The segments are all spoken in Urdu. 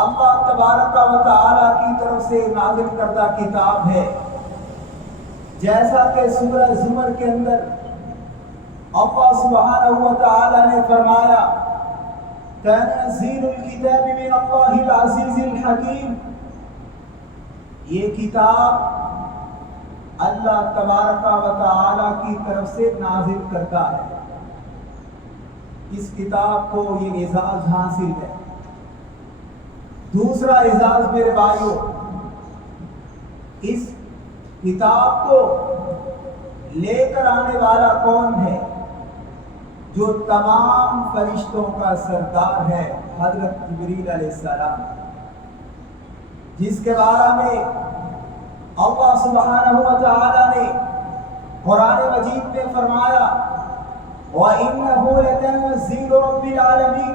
اللہ تبارک و تعالی کی طرف سے نازل کردہ کتاب ہے، جیسا کہ سورہ زمر کے اندر اللہ سبحانہ و تعالی نے فرمایا تنزیل الکتاب من اللہ العزیز الحکیم، یہ کتاب اللہ تبارک و تعالی کی طرف سے نازل کرتا ہے۔ اس کتاب کو یہ اعزاز حاصل ہے۔ دوسرا اعزاز میرے بھائیوں، اس کتاب کو لے کر آنے والا کون ہے؟ جو تمام فرشتوں کا سردار ہے، حضرت جبریل علیہ السلام، جس کے بارے میں اللہ سبحانہ و تعالی نے قرآن مجید میں فرمایا وَإِنَّهُ لَتَنزِيلُ رَبِّ الْعَالَمِينَ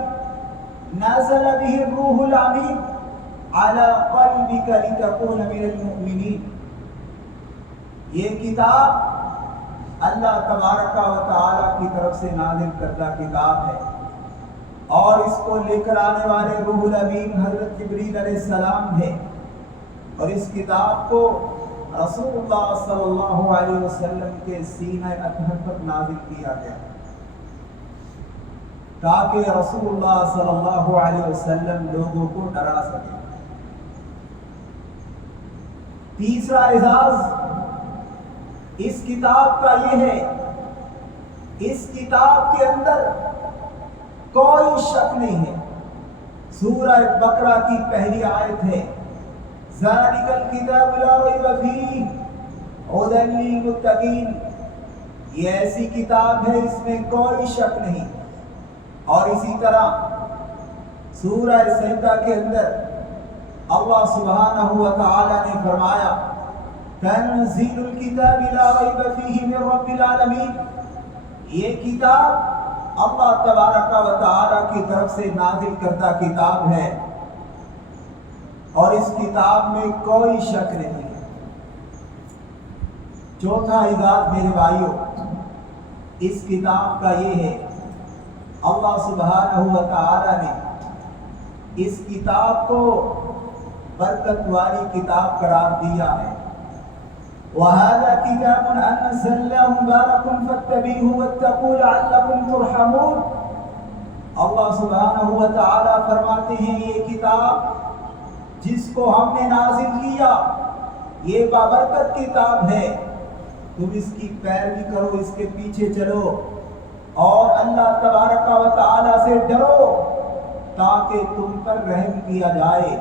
نَزَلَ بِهِ الرُّوحُ الْأَمِينُ عَلَى قَلْبِكَ لِتَكُونَ مِنَ الْمُؤْمِنِينَ، یہ کتاب اللہ تبارک و تعالی کی طرف سے نازل کردہ کتاب ہے، اور اس کو لے کر آنے والے روح الامین حضرت جبریل علیہ السلام ہے، اور اس کتاب کو رسول اللہ صلی اللہ علیہ وسلم کے سینہ اطہر پر نازل کیا گیا تاکہ رسول اللہ صلی اللہ علیہ وسلم لوگوں کو ڈرا سکے۔ تیسرا اعزاز اس کتاب کا یہ ہے، اس کتاب کے اندر کوئی شک نہیں ہے۔ سورہ بقرہ کی پہلی آیت ہے ذَلِكَ الْكِتَابُ لَا رَيْبَ فِيهِ هُدًى لِّلْمُتَّقِينَ، یہ ایسی کتاب ہے اس میں کوئی شک نہیں۔ اور اسی طرح سورہ سجدہ کے اندر اللہ سبحانہ و تعالی نے فرمایا تنزیل الکتاب لا ریب فیہ من رب العالمین، یہ کتاب اللہ تبارک و تعالی کی طرف سے نازل کردہ کتاب ہے، اور اس کتاب میں کوئی شک نہیں ہے۔ چوتھا اعزاز میرے بھائیوں اس کتاب کا یہ ہے، اللہ سبحانہ و تعالی نے اس کتاب کو برکت والی کتاب قرار دیا ہے۔ وَهَذَا كِتَابٌ أَنزَلْنَاهُ مُبَارَكٌ فَاتَّبِعُوهُ وَاتَّقُوا لَعَلَّكُمْ تُرْحَمُونَ، اللہ سبحانہ و تعالی فرماتے ہیں یہ کتاب جس کو ہم نے نازل کیا یہ بابرکت کتاب ہے، تم اس کی پیروی کرو، اس کے پیچھے چلو، اور اللہ تبارک و تعالی سے ڈرو تاکہ تم پر رحم کیا جائے۔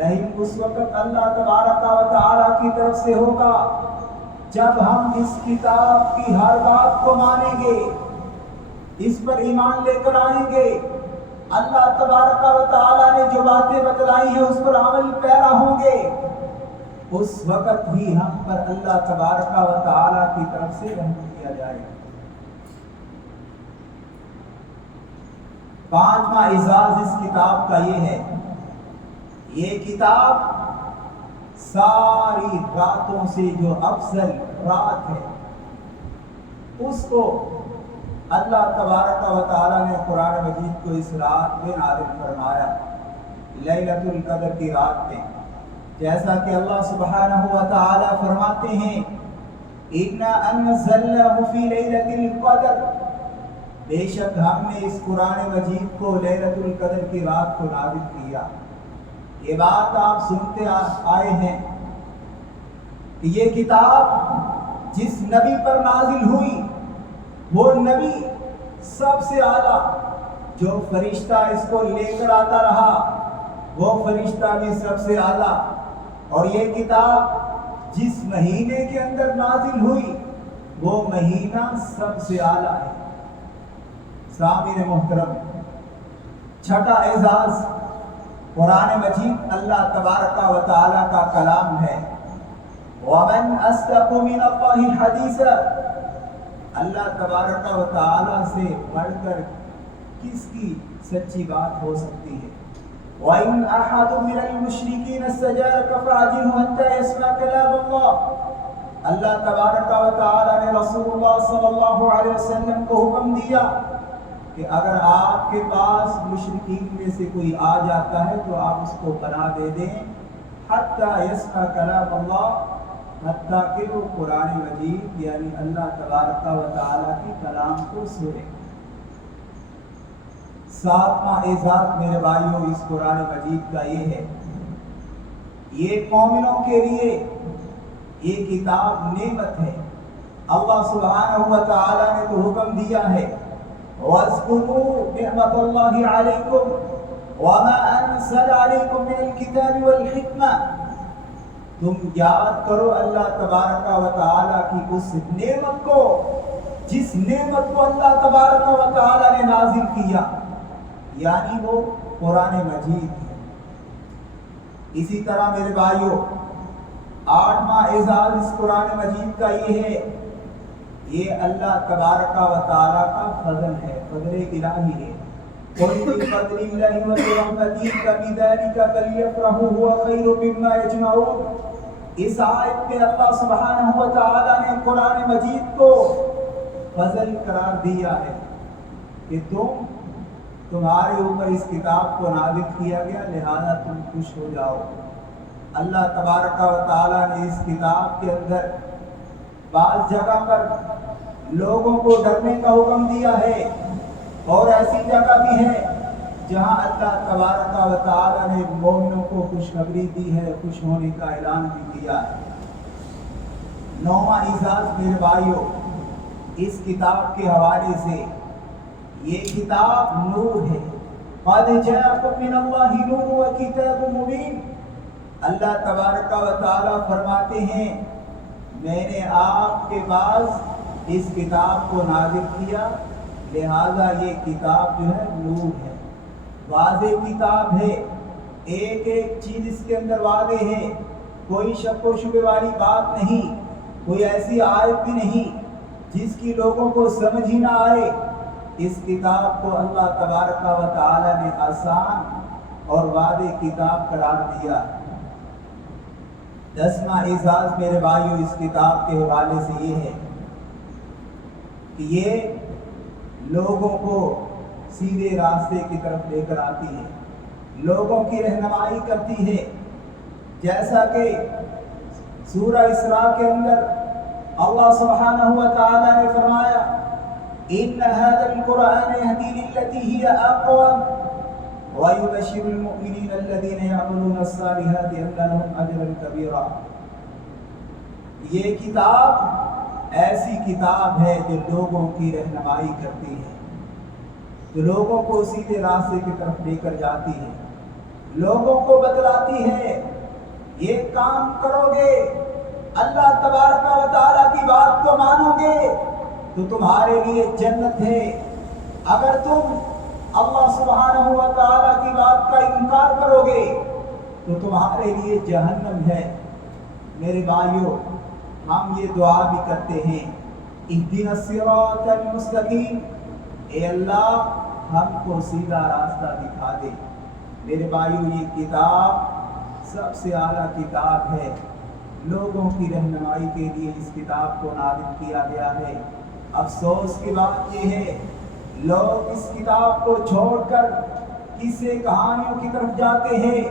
رحم اس وقت اللہ تبارک و تعالی کی طرف سے ہوگا جب ہم اس کتاب کی ہر بات کو مانیں گے، اس پر ایمان لے کر آئیں گے، اللہ تبارک و تعالی نے جو باتیں بتلائی ہیں اس پر عمل پیرا ہوں گے، اس وقت ہی ہم پر اللہ تبارک و تعالی کی طرف سے رحم کیا جائے گا۔ پانچواں اعزاز اس کتاب کا یہ ہے، یہ کتاب ساری راتوں سے جو افضل رات ہے اس کو اللہ تبارک و تعالی نے قرآن مجید کو اس رات میں نازل فرمایا، لیلۃ القدر کی رات میں، جیسا کہ اللہ سبحانہ و تعالی فرماتے ہیں اِنَّا أَنزَلْنَاهُ فِي لَيْلَةِ الْقَدْرِ، بے شک ہم نے اس قرآن مجید کو لیلۃ القدر کی رات کو نازل کیا۔ یہ بات آپ سنتے آئے ہیں کہ یہ کتاب جس نبی پر نازل ہوئی وہ نبی سب سے اعلیٰ، جو فرشتہ اس کو لے کر آتا رہا وہ فرشتہ بھی سب سے اعلیٰ، اور یہ کتاب جس مہینے کے اندر نازل ہوئی وہ مہینہ سب سے اعلیٰ ہے۔ سامعین محترم، چھٹا اعزاز قرآن مجید اللہ تبارک و تعالی کا کلام ہے۔ وَمَنْ أَصْدَقُ مِنَ اللَّهِ حَدِيثًا، اللہ تبارک و تعالی سے بڑھ کر کس کی سچی بات ہو سکتی ہے؟ وَإِنْ أَحَدٌ مِنَ الْمُشْرِكِينَ اسْتَجَارَكَ فَأَجِرْهُ حَتَّى يَسْمَعَ كَلَامَ اللَّهِ، اللہ تبارک و تعالی نے رسول اللہ صلی اللہ علیہ وسلم کو حکم دیا کہ اگر آپ کے پاس مشرکین میں سے کوئی آ جاتا ہے تو آپ اس کو پناہ دے دیں حتیٰ یسمع کلام اللہ، حتیٰ کہ وہ قرآن مجید یعنی اللہ تبارک و تعالیٰ کی کلام کو سنے۔ ساتواں اعزاز میرے بھائیوں اس قرآن مجید کا یہ ہے، یہ مومنوں کے لیے یہ کتاب نعمت ہے۔ اللہ سبحانہ و تعالیٰ نے تو حکم دیا ہے وَاذْكُرُوا نِعْمَةَ اللَّهِ عَلَيْكُمْ وَمَا أَنزَلَ عَلَيْكُمْ مِنَ الْكِتَابِ وَالْحِكْمَةِ، تم یاد کرو اللہ تبارک و تعالیٰ کی اس نعمت کو جس نعمت کو اللہ تبارک و تعالیٰ نے نازل کیا، یعنی وہ قرآن مجید ہے۔ اسی طرح میرے بھائیوں آٹھواں اعزاز اس قرآن مجید کا یہ ہے، یہ اللہ تبارک و تعالیٰ کا فضل ہے، فضل الہی ہے۔ قُلْ بِفَضْلِ اللَّهِ وَبِرَحْمَتِهِ فَبِذَلِكَ فَلْيَفْرَحُوا هُوَ خَيْرٌ مِّمَّا يَجْمَعُونَ۔ اس آیت میں اللہ سبحانہ و تعالیٰ نے قرآن مجید کو فضل قرار دیا ہے کہ تمہارے اوپر اس کتاب کو نازل کیا گیا، لہذا تم خوش ہو جاؤ۔ اللہ تبارک و تعالیٰ نے اس کتاب کے اندر بعض جگہ پر لوگوں کو ڈرنے کا حکم دیا ہے، اور ایسی جگہ بھی ہے جہاں اللہ تبارک و تعالیٰ نے مومنوں کو خوشخبری دی ہے، خوش ہونے کا اعلان بھی کیا ہے۔ نوواں اعزاز میرے بھائیوں اس کتاب کے حوالے سے، یہ کتاب نور ہے۔ قَدْ جَاءَكُم مِّنَ اللَّهِ نُورٌ وَكِتَابٌ مُّبِينٌ۔ اللہ تبارک و تعالیٰ فرماتے ہیں میں نے آپ کے پاس اس کتاب کو نازل کیا، لہذا یہ کتاب جو ہے نور ہے، واضح کتاب ہے، ایک ایک چیز اس کے اندر واضح ہے، کوئی شک و شبہ والی بات نہیں، کوئی ایسی آیت بھی نہیں جس کی لوگوں کو سمجھ ہی نہ آئے۔ اس کتاب کو اللہ تبارک و تعالیٰ نے آسان اور واضح کتاب قرار دیا۔ دسواں اعزاز میرے بھائیوں اس کتاب کے حوالے سے یہ ہے کہ یہ لوگوں کو سیدھے راستے کی طرف لے کر آتی ہے، لوگوں کی رہنمائی کرتی ہے۔ جیسا کہ سورہ اسراء کے اندر اللہ سبحانہ و تعالیٰ نے فرمایا إِنَّ هَذَا الْقُرْآنَ يَهْدِي لِلَّتِي هِيَ أَقْوَمُ وَيُبَشِّرُ الْمُؤْمِنِينَ الَّذِينَ يَعْمَلُونَ الصَّالِحَاتِ أَنَّ لَهُمْ أَجْرًا كَبِيرًا۔ یہ کتاب ایسی کتاب ہے جو لوگوں کی رہنمائی کرتی ہے، جو لوگوں کو سیدھے راستے کی طرف لے کر جاتی ہے، لوگوں کو بتلاتی ہے یہ کام کرو گے، اللہ تبارک و تعالیٰ کی بات کو مانو گے تو تمہارے لیے جنت ہے، اگر تم اللہ سبحانہ و تعالیٰ کی بات کا انکار کرو گے تو تمہارے لیے جہنم ہے۔ میرے بھائیوں ہم یہ دعا بھی کرتے ہیں اہدنا الصراط المستقیم، اے اللہ ہم کو سیدھا راستہ دکھا دے۔ میرے بھائیوں یہ کتاب سب سے اعلیٰ کتاب ہے، لوگوں کی رہنمائی کے لیے اس کتاب کو نازل کیا گیا ہے۔ افسوس کی بات یہ ہے لوگ اس کتاب کو چھوڑ کر قصے کہانیوں کی طرف جاتے ہیں،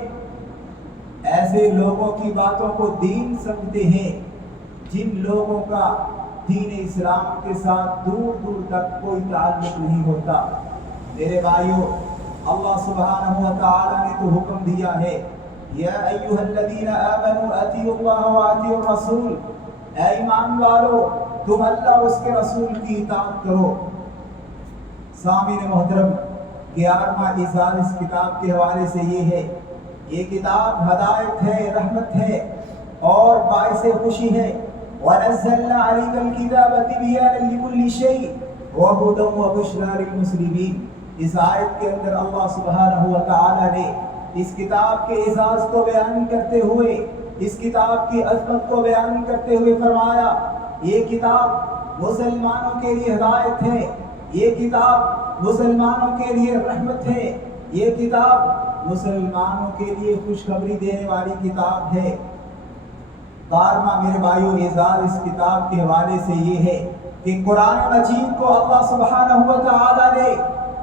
ایسے لوگوں کی باتوں کو دین سمجھتے ہیں جن لوگوں کا دین اسلام کے ساتھ دور دور تک کوئی تعلق نہیں ہوتا۔ میرے بھائیوں اللہ سبحانہ و تعالیٰ نے تو حکم دیا ہے یا ایھا الذین آمنوا اطیعوا اللہ واطیعوا الرسول، اے ایمان والو تم اللہ اور اس کے رسول کی اطاعت کرو۔ سامعین محترم 11واں اعزاز اس کتاب کے حوالے سے یہ ہے، یہ کتاب ہدایت ہے، رحمت ہے اور باعث خوشی ہے۔ وَنَزَّلْنَا عَلَيْكَ الْكِتَابَ تِبْيَانًا لِكُلِّ شَيْءٍ وَهُدًى وَبُشْرَىٰ لِلْمُسْلِمِينَ۔ اس آیت کے اندر اللہ سبحانہ و تعالی نے اس کتاب کے اعزاز کو بیان کرتے ہوئے، اس کتاب کی عظمت کو بیان کرتے ہوئے فرمایا یہ کتاب مسلمانوں کے لیے ہدایت ہے، یہ کتاب مسلمانوں کے لیے رحمت ہے، یہ کتاب مسلمانوں کے لیے خوشخبری دینے والی کتاب ہے۔ 12واں میرے بھائیوں اعزاز اس کتاب کے حوالے سے یہ ہے کہ قرآن مجید کو اللہ سبحانہ و تعالی نے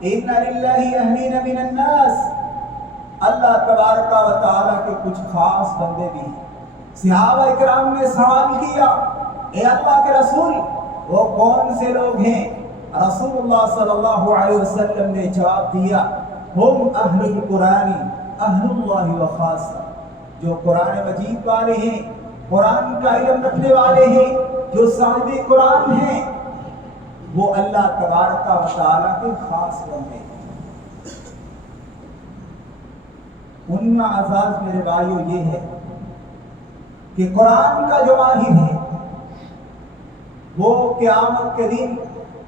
ان للہ اہلین من الناس، اللہ تبارک و تعالیٰ کے کچھ خاص بندے بھی ہیں۔ صحابہ اکرام نے سوال کیا، اے اللہ کے رسول وہ کون سے لوگ ہیں؟ رسول اللہ صلی اللہ علیہ وسلم نے جواب دیا، ہم اہل القرآن اہل اللہ و خاصہ، جو قرآن مجید والے ہیں، قرآن کا علم رکھنے والے ہیں، جو صاحب قرآن ہیں، وہ اللہ تبارک و تعالیٰ کے خاص بندے ہیں۔ ان میں اعزاز میرے بھائیو یہ ہے کہ قرآن کا جو ماہر ہے وہ قیامت کے دن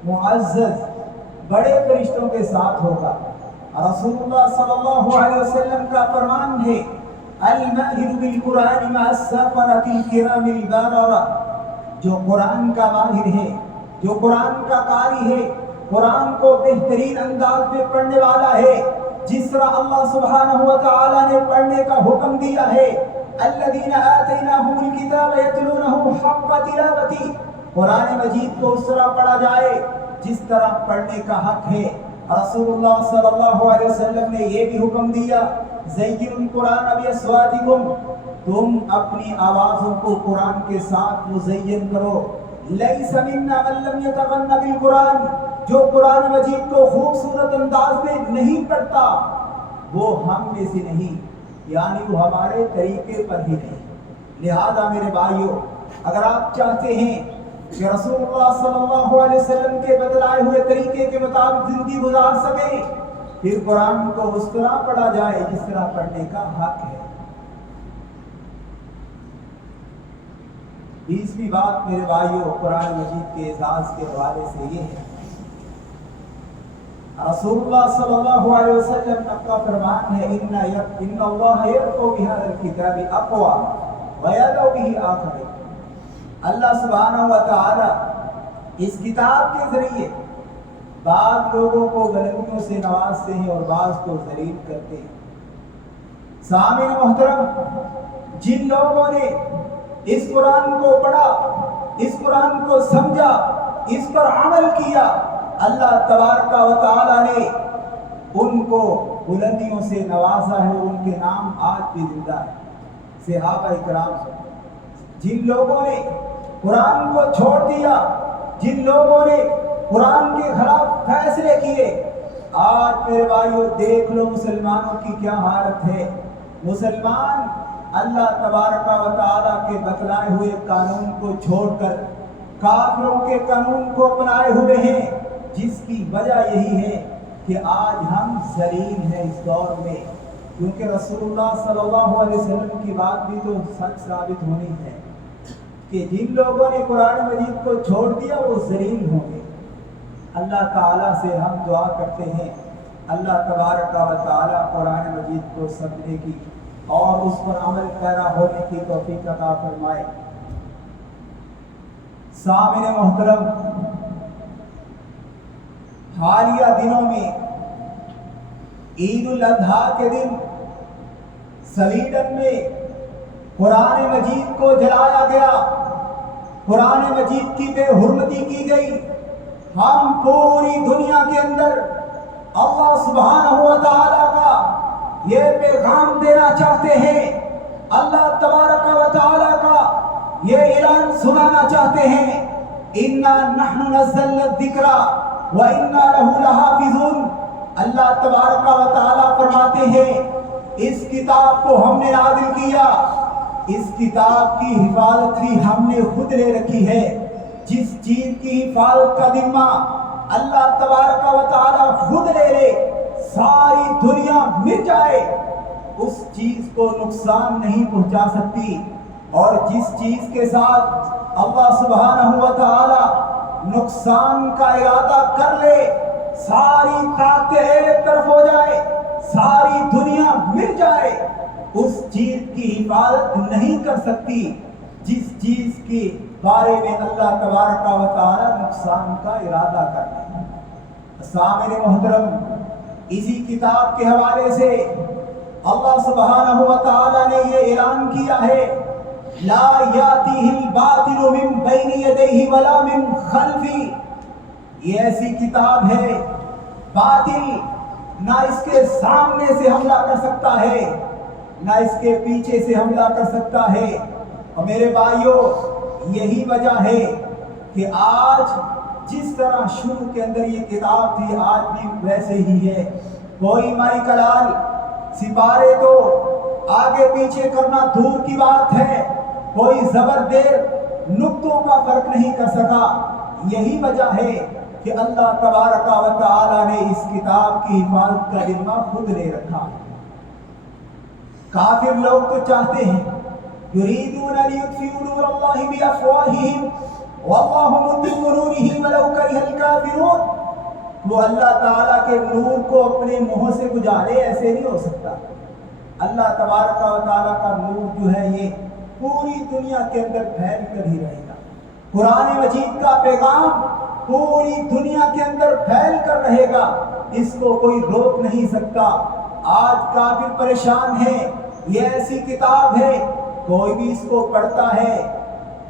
معزز بڑے فرشتوں کے ساتھ ہوگا۔ رسول اللہ صلی اللہ علیہ وسلم کا فرمان ہے، الماہر بالقرآن مع السفرۃ الکرام البررہ، جو قرآن کا ماہر ہے، جو قرآن کا قاری ہے، قرآن کو بہترین انداز میں پڑھنے والا ہے، جس طرح اللہ سبحانہ و تعالی نے پڑھنے کا حکم دیا ہے، الذین آتیناہم الکتاب یتلونہ حق تلاوتہ، قرآن مجید کو اس طرح پڑھا جائے جس طرح پڑھنے کا حق ہے۔ رسول اللہ صلی اللہ علیہ وسلم نے یہ بھی حکم دیا، زین القرآن باصواتکم، تم اپنی آوازوں کو قرآن کے ساتھ مزین کرو۔ لیس منا من لم یتغن بالقرآن، جو قرآن مجید کو خوبصورت انداز میں نہیں پڑھتا وہ ہم میں سے نہیں، یعنی وہ ہمارے طریقے پر ہی نہیں۔ لہذا میرے بھائیوں، اگر آپ چاہتے ہیں کہ رسول اللہ صلی اللہ علیہ وسلم کے بتلائے ہوئے طریقے کے مطابق زندگی گزار سکیں، پھر قرآن کو اس طرح پڑھا جائے جس طرح پڑھنے کا حق ہے۔ 20ویں بات میرے بھائیوں قرآن مجید کے اعزاز کے حوالے سے یہ ہے، رسول اللہ صلی اللہ علیہ وسلم کا فرمان ہے، ان اللہ یرفع بہذا الکتاب اقوام ویضع بہ آخرین، اللہ سبحانہ و تعالی اس کتاب کے ذریعے بعض لوگوں کو بلندیوں سے نوازتے ہیں اور بعض کو ذلیل کرتے ہیں۔ سامعین محترم، جن لوگوں نے اس قرآن کو پڑھا، اس قرآن کو سمجھا، اس پر عمل کیا، اللہ تبارک و تعالی نے ان کو بلندیوں سے نوازا ہے، ان کے نام آج بھی زندہ ہے۔ صحابہ اکرام، جن لوگوں نے قرآن کو چھوڑ دیا، جن لوگوں نے قرآن کے خلاف فیصلے کیے، آج میرے بھائیو دیکھ لو مسلمانوں کی کیا حالت ہے۔ مسلمان اللہ تبارک و تعالی کے بتلائے ہوئے قانون کو چھوڑ کر کافروں کے قانون کو اپنائے ہوئے ہیں، جس کی وجہ یہی ہے کہ آج ہم ذلیل ہیں اس دور میں، کیونکہ رسول اللہ صلی اللہ علیہ وسلم کی بات بھی تو سچ ثابت ہونی ہے کہ جن لوگوں نے قرآن مجید کو چھوڑ دیا وہ ذلیل ہوں گے۔ اللہ تعالیٰ سے ہم دعا کرتے ہیں، اللہ تبارک و تعالیٰ قرآن مجید کو سمجھنے کی اور اس پر عمل پیرا ہونے کی توفیق عطا فرمائے۔ سامعین محترم، حالیہ دنوں میں عید الاضحیٰ کے دن سویڈن میں قرآن مجید کو جلایا گیا، قرآن مجید کی بے حرمتی کی گئی۔ ہم پوری دنیا کے اندر اللہ سبحانہ و تعالی کا یہ پیغام دینا چاہتے ہیں، اللہ تبارک و تعالی کا یہ اعلان سنانا چاہتے ہیں، اِنَّا نَحْنُ نَزَّلْنَا الذِّكْرَ وَإِنَّا لَهُ لَحَافِظُونَ۔ اللہ تبارک و تعالی فرماتے ہیں، اس کتاب کو ہم نے نازل کیا، اس کتاب کی حفاظت بھی ہم نے خود لے رکھی ہے۔ جس چیز کی حفاظت کا ذمہ اللہ تبارک و تعالی خود لے لے، ساری دنیا مٹ جائے، اس چیز کو نقصان نہیں پہنچا سکتی، اور جس چیز کے ساتھ اللہ سبحانہ و تعالی نقصان کا ارادہ کر لے، ساری طاقتیں ایک طرف ہو جائے، ساری دنیا مٹ جائے، اس چیز کی حفاظت نہیں کر سکتی جس چیز کے بارے میں اللہ تبارک و تعالی نقصان کا ارادہ کرتے ہیں۔ سامعین محترم، اسی کتاب کے حوالے سے اللہ سبحانہ و تعالی نے یہ اعلان کیا ہے، لا یاتیہ الباطل من بین یدیہ ولا من خلفہ، یہ ایسی کتاب ہے باطل نہ اس کے سامنے سے حملہ کر سکتا ہے نہ اس کے پیچھے سے حملہ کر سکتا ہے۔ اور میرے بھائیوں، یہی وجہ ہے کہ آج جس طرح شروع کے اندر یہ کتاب تھی آج بھی ویسے ہی ہے۔ کوئی مائی کلال سپارے تو آگے پیچھے کرنا دور کی بات ہے، کوئی زبردیر نقطوں کا فرق نہیں کر سکا۔ یہی وجہ ہے کہ اللہ تبارک و تعالی نے اس کتاب کی حفاظت کا ذمہ خود لے رکھا ہے۔ کافر لوگ تو چاہتے ہیں یریدون لیطفئوا نور اللہ بافواہہم واللہ متم نورہ ولو کرہ الکافرون، وہ اللہ تعالیٰ کے نور کو اپنے منہ سے بجھا لے، ایسے نہیں ہو سکتا۔ اللہ تبارک و تعالیٰ کا نور جو ہے یہ پوری دنیا کے اندر پھیل کر ہی رہے گا۔ قرآن مجید کا پیغام پوری دنیا کے اندر پھیل کر رہے گا، اس کو کوئی روک نہیں سکتا۔ آج کافر پریشان ہے، یہ ایسی کتاب ہے کوئی بھی اس کو پڑھتا ہے،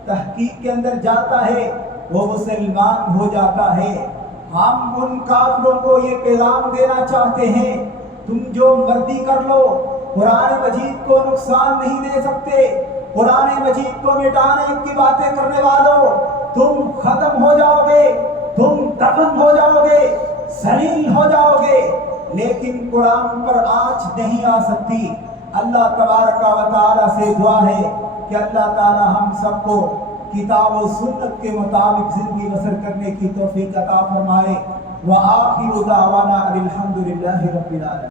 تحقیق کے اندر جاتا ہے، وہ مسلمان ہو جاتا ہے۔ ہم ان کافروں کو یہ پیغام دینا چاہتے ہیں، تم جو مرضی کر لو، قرآن مجید کو نقصان نہیں دے سکتے۔ قرآن مجید کو مٹانے کی باتیں کرنے والوں، تم ختم ہو جاؤ گے، تم دفن ہو جاؤ گے، ذلیل ہو جاؤ گے، لیکن قرآن پر آنچ نہیں آ سکتی۔ اللہ تبارک و تعالیٰ سے دعا ہے کہ اللہ تعالیٰ ہم سب کو کتاب و سنت کے مطابق زندگی بسر کرنے کی توفیق عطا فرمائے۔ وآخر دعوانا الحمد للہ رب العالمین۔